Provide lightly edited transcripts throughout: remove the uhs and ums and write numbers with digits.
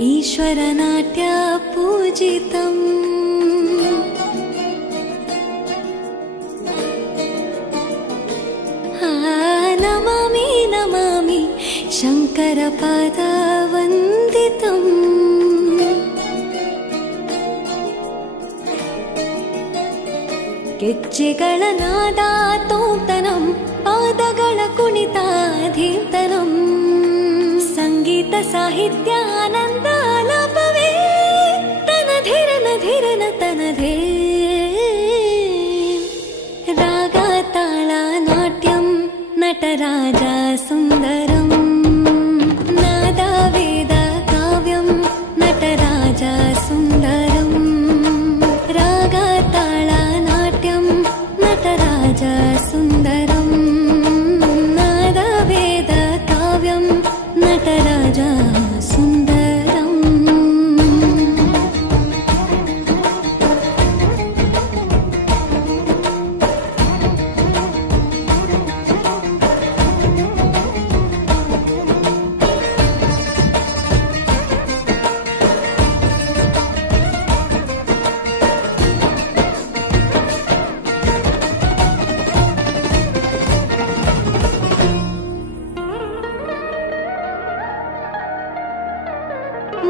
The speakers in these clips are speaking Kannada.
ಈಶ್ವರನಾಟ್ಯ ಪೂಜಿತಂ. ನಮಾಮಿ ನಮಾಮಿ ಶಂಕರ ಪಾದ ವಂದಿತಂ. ಗೆಜ್ಜೆಗಳ ನಾದ ತೋಂತನಂ, ಪಾದಗಳ ಕುಣಿತ ಧೀಂತನಂ. ಸಂಗೀತ ಸಾಹಿತ್ಯ ಆನಂದ ಆಲಾಪವೇ ತನಧೀರನ ಧೀರನ ತನಧೇ. ರಾಗ ತಾಳ ನಾಟ್ಯಂ ನಟರಾಜ ಸುಂದರಂ. ನಾದ ವೇದ ಕಾವ್ಯಂ ನಟರಾಜ ಸುಂದರಂ. ರಾಗ ತಾಳ ನಾಟ್ಯಂ ನಟರಾಜ ಸುಂದರಂ. ನಾದ ವೇದ ಕಾವ್ಯಂ ನಟರಾಜ ಸುಂದರಂ.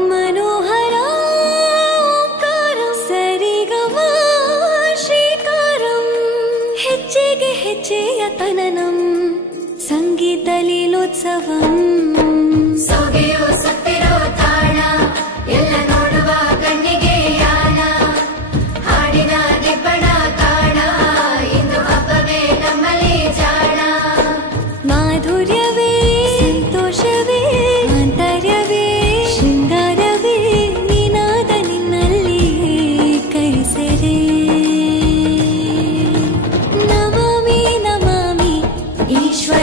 मनोहर ओंकारं सरिगम श्रीकारं. ಹೆಜ್ಜೆಗೆ ಹೆಜ್ಜೆಯ ತನನಂ ಸಂಗೀತ ಲೀಲೋತ್ಸವಂ. ಸೊಗೆಯೋ ಸತ್ತಿರೋ ತಾಣ ಎಲ್ಲ ನೋಡುವ ಕಣ್ಣಿಗೆ ಯಾನ. ಹಾಡಿನ ದಿಬ್ಬಣ ಕಾಣ ಇಂದು ಹಬ್ಬವೇ ನಮ್ಮಲ್ಲಿ ಜಾಣ. ಮಾಧುರ್ಯವೇ ಸಂತೋಷವೇ ಆಂತರ್ಯವೇ ಶೃಂಗಾರವೇ ನೀನಾದ ನಿನ್ನಲ್ಲಿ ಕೈಸೆರೆ. ನಮಾಮಿ ನಮಾಮಿ ಈಶ್ವರ